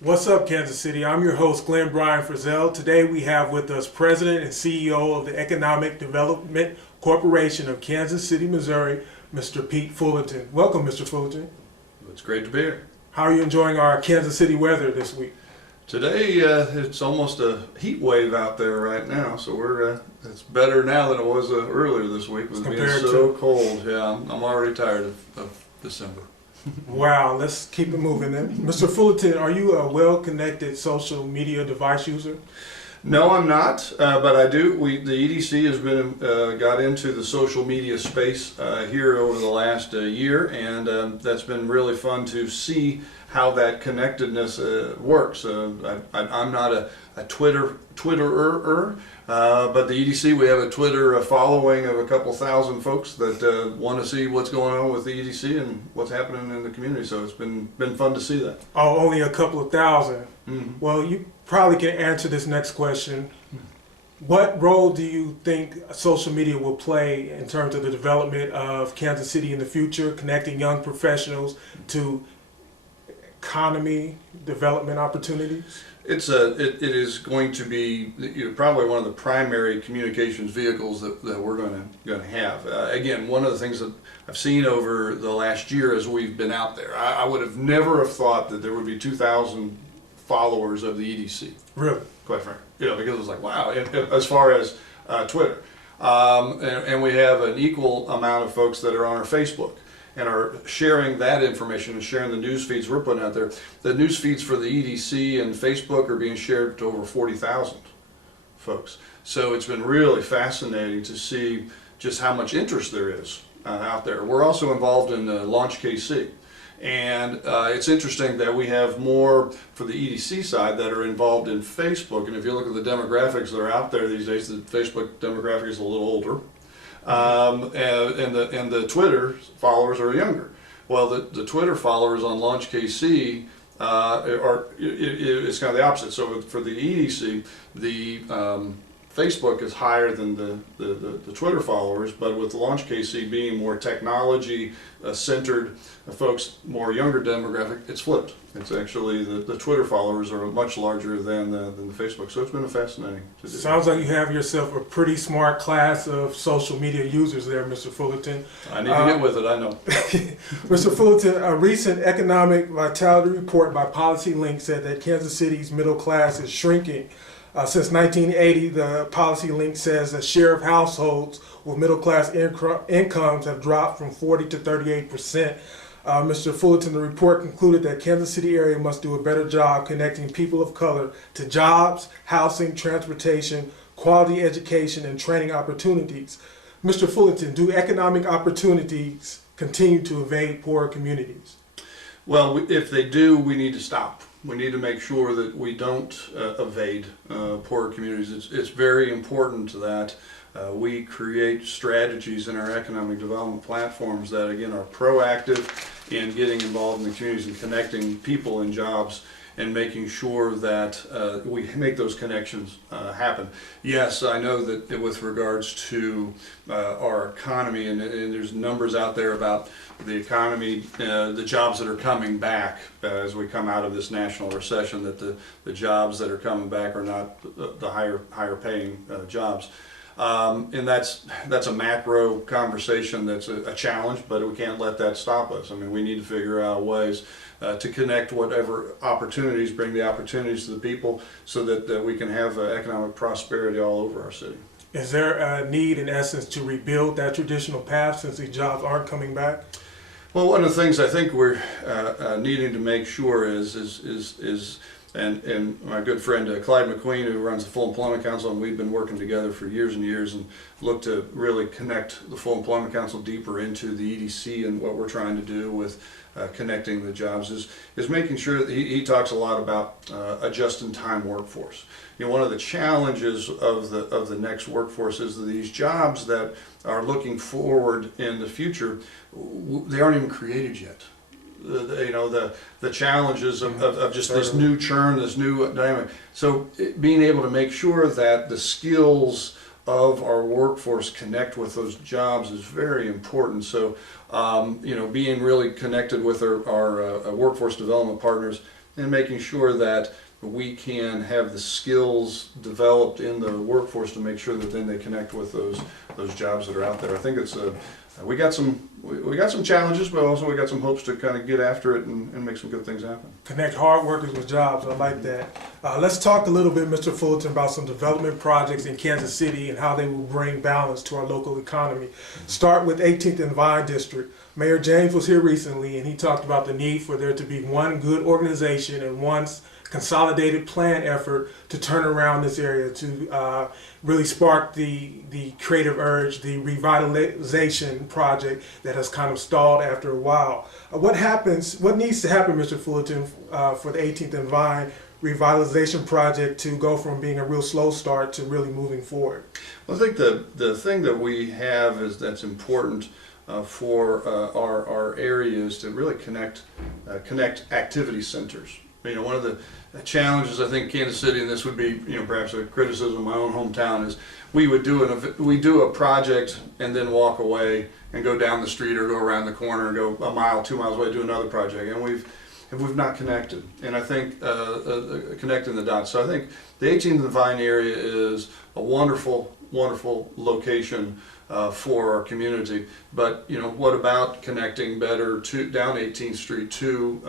What's up, Kansas City? I'm your host, Glenn Brian Frizell. Today we have with us President and CEO of the Economic Development Corporation of Kansas City, Missouri, Mr. Pete Fullerton. Welcome, Mr. Fullerton. It's great to be here. How are you enjoying our Kansas City weather this week? Today it's almost a heat wave out there right now, so it's better now than it was earlier this week. It was being so cold. Yeah, I'm already tired of December. Wow, let's keep it moving then. Mr. Fullerton, are you a well-connected social media device user? No, I'm not, but I do. The EDC has been got into the social media space here over the last year, and that's been really fun to see how that connectedness works. I'm not a Twitterer, but the EDC, we have a Twitter following of a couple thousand folks that want to see what's going on with the EDC and what's happening in the community. So it's been fun to see that. Oh, only a couple of thousand. Mm-hmm. Well, you probably can answer this next question. What role do you think social media will play in terms of the development of Kansas City in the future, connecting young professionals to economy development opportunities? It is going to be probably one of the primary communications vehicles that we're going to have. Again, one of the things that I've seen over the last year as we've been out there, I would have never have thought that there would be 2,000 followers of the EDC. Really? Quite frankly, because it was like, wow. As far as Twitter, and we have an equal amount of folks that are on our Facebook and are sharing that information and sharing the news feeds we're putting out there. The news feeds for the EDC and Facebook are being shared to over 40,000 folks. So it's been really fascinating to see just how much interest there is out there. We're also involved in Launch KC. And it's interesting that we have more for the EDC side that are involved in Facebook. And if you look at the demographics that are out there these days, the Facebook demographic is a little older. And the Twitter followers are younger. Well, the Twitter followers on Launch KC it's kind of the opposite. So for the EDC, the Facebook is higher than the Twitter followers, but with Launch KC being more technology centered folks, more younger demographic, it's flipped. It's actually the Twitter followers are much larger than the Facebook, so it's been fascinating to do. Sounds like you have yourself a pretty smart class of social media users there, Mr. Fullerton. I need to get with it, I know. Mr. Fullerton, a recent economic vitality report by PolicyLink said that Kansas City's middle class is shrinking. Since 1980, the PolicyLink says the share of households with middle class incomes have dropped from 40 to 38%. Mr. Fullerton, the report concluded that Kansas City area must do a better job connecting people of color to jobs, housing, transportation, quality education, and training opportunities. Mr. Fullerton, do economic opportunities continue to evade poorer communities? Well, if they do, we need to stop. We need to make sure that we don't evade poorer communities. It's very important that we create strategies in our economic development platforms that, again, are proactive in getting involved in the communities and connecting people and jobs and making sure that we make those connections happen. Yes, I know that with regards to our economy, and there's numbers out there about the economy, the jobs that are coming back as we come out of this national recession, that the jobs that are coming back are not the higher paying jobs. And that's a macro conversation that's a challenge, but we can't let that stop us. I mean, we need to figure out ways to connect whatever opportunities, bring the opportunities to the people so that we can have economic prosperity all over our city. Is there a need, in essence, to rebuild that traditional path since these jobs aren't coming back? Well, one of the things I think we're needing to make sure is and my good friend Clyde McQueen, who runs the Full Employment Council, and we've been working together for years and years and look to really connect the Full Employment Council deeper into the EDC and what we're trying to do with connecting the jobs is making sure that he talks a lot about a just-in-time workforce. You know, one of the challenges of the next workforce is that these jobs that are looking forward in the future, they aren't even created yet. The challenges of just this new churn, this new dynamic. So being able to make sure that the skills of our workforce connect with those jobs is very important. So, being really connected with our workforce development partners and making sure that we can have the skills developed in the workforce to make sure that then they connect with those jobs that are out there. I think it's we got some challenges, but also we got some hopes to kind of get after it and make some good things happen. Connect hard workers with jobs. I like that. Let's talk a little bit, Mr. Fullerton, about some development projects in Kansas City and how they will bring balance to our local economy. Start with 18th and Vine District. Mayor James was here recently, and he talked about the need for there to be one good organization and one consolidated plan effort to turn around this area, to really spark the creative urge, the revitalization project that has kind of stalled after a while. What needs to happen, Mr. Fullerton, for the 18th and Vine revitalization project to go from being a real slow start to really moving forward? Well, I think the thing that we have is that's important for our areas to really connect activity centers. One of the challenges I think Kansas City, and this would be perhaps a criticism of my own hometown, is we do a project and then walk away and go down the street or go around the corner and go a mile, 2 miles away, do another project, and we've not connected. And I think connecting the dots. So I think the 18th and Vine area is a wonderful location for our community. But what about connecting better down 18th Street to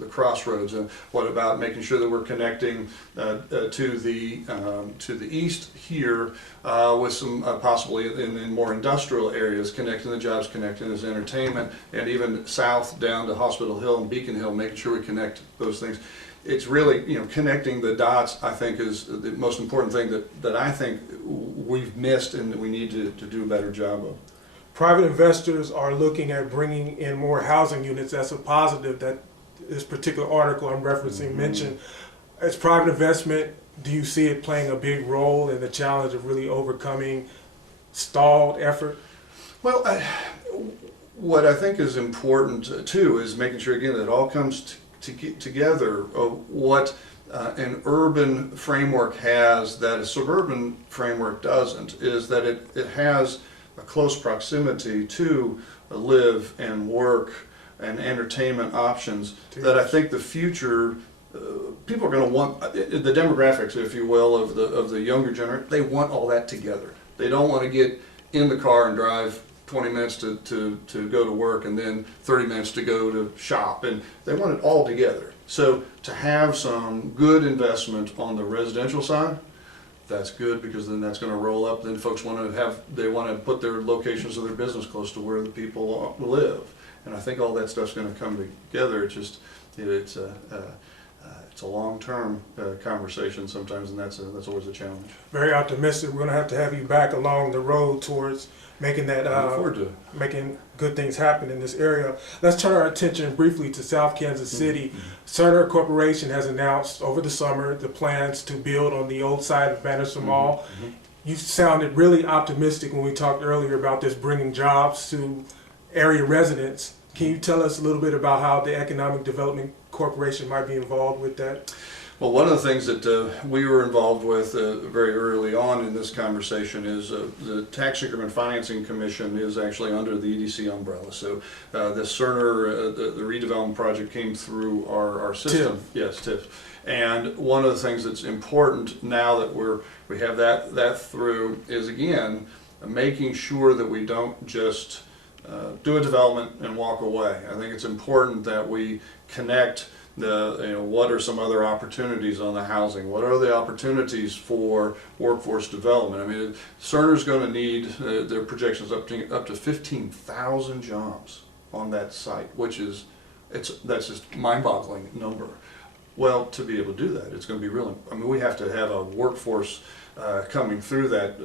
the crossroads? And what about making sure that we're connecting to the east here with some possibly in more industrial areas, connecting the jobs, connecting as entertainment, and even south down to Hospital Hill and Beacon Hill, making sure we connect those things. It's really, connecting the dots, I think, is the most important thing that I think we've missed and that we need to do a better job of. Private investors are looking at bringing in more housing units. That's a positive that this particular article I'm referencing mentioned. As private investment, do you see it playing a big role in the challenge of really overcoming stalled effort? Well, what I think is important too is making sure, again, that it all comes together. What an urban framework has that a suburban framework doesn't is that it has a close proximity to live and work and entertainment options that I think the future people are going to want, the demographics, if you will, of the younger generation. They want all that together. They don't want to get in the car and drive 20 minutes to go to work and then 30 minutes to go to shop, and they want it all together. So to have some good investment on the residential side, that's good, because then that's going to roll up. Then folks want to put their locations of their business close to where the people live, and I think all that stuff's going to come together. It's just it's a long-term conversation sometimes, and that's always a challenge. Very optimistic. We're going to have you back along the road towards making that making good things happen in this area. Let's turn our attention briefly to South Kansas City. Cerner Corporation has announced over the summer the plans to build on the old side of Bannister Mall. You sounded really optimistic when we talked earlier about this bringing jobs to area residents. Can you tell us a little bit about how the Economic Development Corporation might be involved with that? Well, one of the things that we were involved with very early on in this conversation is the Tax Increment Financing Commission is actually under the EDC umbrella. So the Cerner, the redevelopment project came through our system. TIF. Yes, TIF. And one of the things that's important now that we have that through is, again, making sure that we don't just do a development and walk away. I think it's important that we connect what are some other opportunities on the housing? What are the opportunities for workforce development? I mean, Cerner's going to need their projections up to 15,000 jobs on that site, which is that's just mind-boggling number. Well, to be able to do that, it's going to be really. I mean, we have to have a workforce coming through that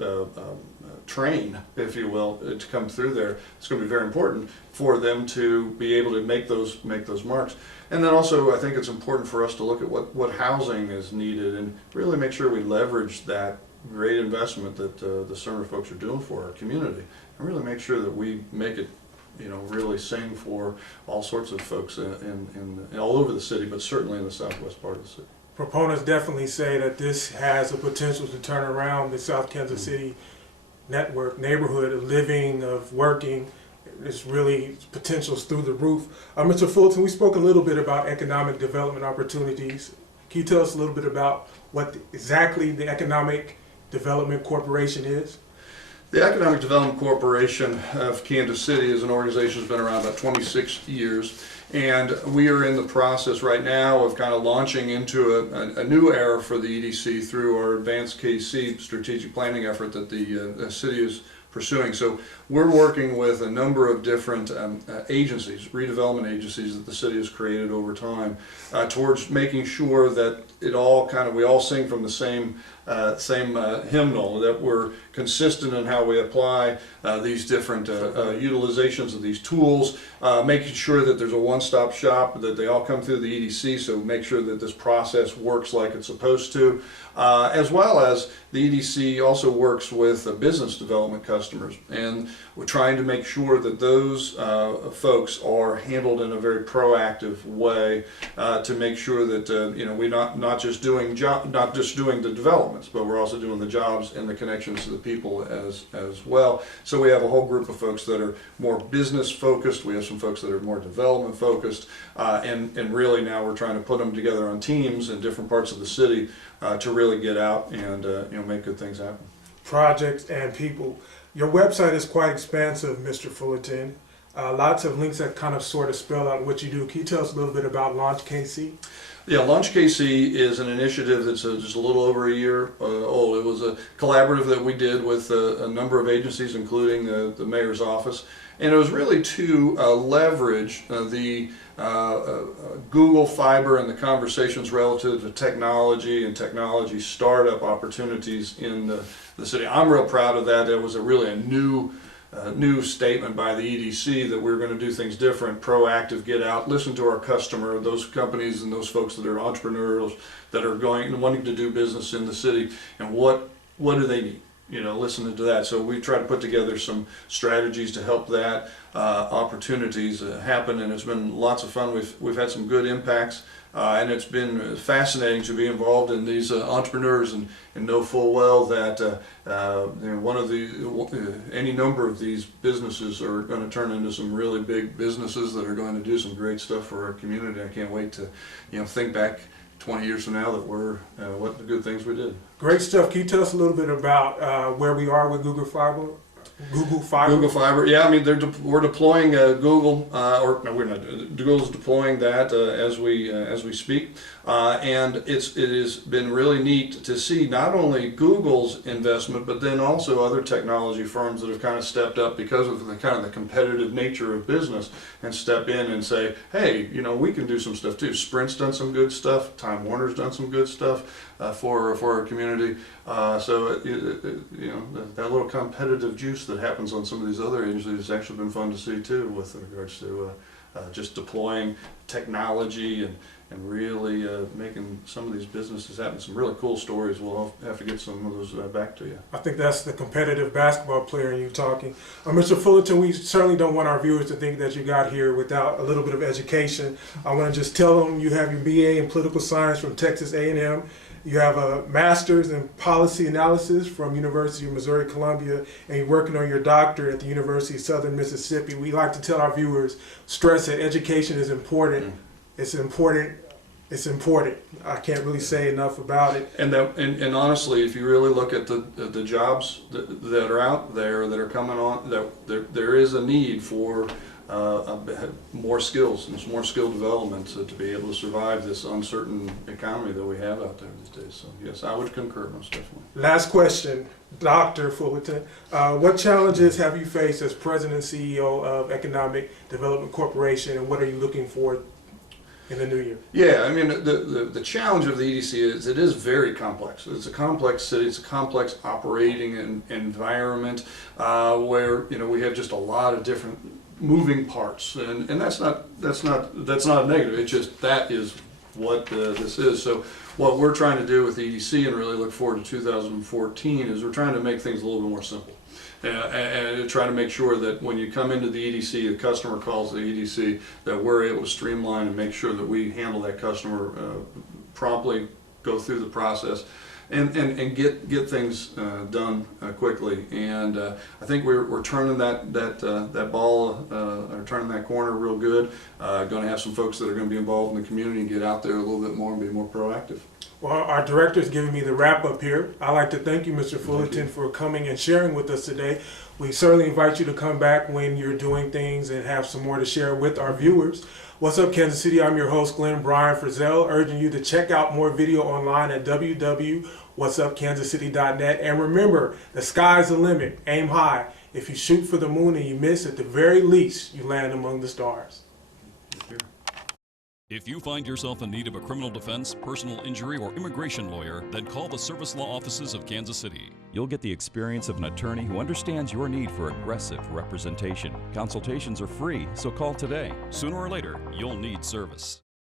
train, if you will, to come through there. It's going to be very important for them to be able to make those marks. And then also, I think it's important for us to look at what housing is needed and really make sure we leverage that great investment that the Cerner folks are doing for our community, and really make sure that we make it, really sing for all sorts of folks in all over the city, but certainly in the southwest part of the city. Proponents definitely say that this has the potential to turn around the South Kansas City network, neighborhood of living, of working. It's really potentials through the roof. Mr. Fullerton, we spoke a little bit about economic development opportunities. Can you tell us a little bit about what exactly the Economic Development Corporation is? The Economic Development Corporation of Kansas City is an organization that's been around about 26 years, and we are in the process right now of kind of launching into a new era for the EDC through our Advanced KC strategic planning effort that the city is pursuing. So we're working with a number of different agencies, redevelopment agencies that the city has created over time, towards making sure that we all sing from the same hymnal, that we're consistent in how we apply these different utilizations of these tools, making sure that there's a one-stop shop, that they all come through the EDC, so make sure that this process works like it's supposed to, as well as the EDC also works with business development customers, and we're trying to make sure that those folks are handled in a very proactive way to make sure that we're not just doing the developments, but we're also doing the jobs and the connections to the people as well. So we have a whole group of folks that are more business focused. We have some folks that are more development focused, and really now we're trying to put them together on teams in different parts of the city to really get out and make good things happen. Projects and people. Your website is quite expansive, Mr. Fullerton. Lots of links that kind of sort of spell out what you do. Can you tell us a little bit about Launch KC? Yeah, Launch KC is an initiative that's just a little over a year old. It was a collaborative that we did with a number of agencies, including the mayor's office, and it was really to leverage the Google Fiber and the conversations relative to technology and technology startup opportunities in the city. I'm real proud of that. It was really a new statement by the EDC that we're going to do things different, proactive, get out, listen to our customer, those companies and those folks that are entrepreneurs that are going and wanting to do business in the city, and what do they need? Listening to that. So we try to put together some strategies to help that opportunities happen, and it's been lots of fun. We've had some good impacts, and it's been fascinating to be involved in these entrepreneurs and know full well that any number of these businesses are going to turn into some really big businesses that are going to do some great stuff for our community. I can't wait to think back 20 years from now that what the good things we did. Great stuff. Can you tell us a little bit about where we are with Google Fiber? Google Fiber. Yeah. I mean, we're deploying Google, or no, we're not. Google's deploying that as we speak, and it has been really neat to see not only Google's investment, but then also other technology firms that have kind of stepped up because of the kind of the competitive nature of business and step in and say, hey, we can do some stuff too. Sprint's done some good stuff. Time Warner's done some good stuff for our community. So that little competitive juice that happens on some of these other agencies has actually been fun to see too, with regards to just deploying technology and really making some of these businesses happen. Some really cool stories. We'll have to get some of those back to you. I think that's the competitive basketball player in you talking. Mr. Fullerton, we certainly don't want our viewers to think that you got here without a little bit of education. I want to just tell them you have your BA in political science from Texas A&M. You have a master's in policy analysis from University of Missouri Columbia, and you're working on your doctorate at the University of Southern Mississippi. We like to tell our viewers, stress that education is important. It's important. It's important. I can't really say enough about it. And honestly, if you really look at the jobs that are out there that are coming on, that there is a need for more skills and more skill development to be able to survive this uncertain economy that we have out there these days. So yes, I would concur most definitely. Last question, Dr. Fullerton. What challenges have you faced as President and CEO of Economic Development Corporation, and what are you looking for in the new year? Yeah, I mean, the challenge of the EDC is it is very complex. It's a complex city. It's a complex operating environment where we have just a lot of different moving parts, and that's not a negative. It's just that is what this is. So what we're trying to do with EDC and really look forward to 2014 is we're trying to make things a little bit more simple. And try to make sure that when you come into the EDC, the customer calls the EDC, that we're able to streamline and make sure that we handle that customer promptly, go through the process and get things done quickly. And I think we're turning that ball, or turning that corner real good. Going to have some folks that are going to be involved in the community and get out there a little bit more and be more proactive. Well, our director is giving me the wrap up here. I'd like to thank you, Mr. Fullerton, for coming and sharing with us today. We certainly invite you to come back when you're doing things and have some more to share with our viewers. What's up, Kansas City? I'm your host, Glenn Brian Frizell, urging you to check out more video online at www.whatsupkansascity.net. And remember, the sky's the limit. Aim high. If you shoot for the moon and you miss, at the very least, you land among the stars. If you find yourself in need of a criminal defense, personal injury, or immigration lawyer, then call the Service Law Offices of Kansas City. You'll get the experience of an attorney who understands your need for aggressive representation. Consultations are free, so call today. Sooner or later, you'll need service.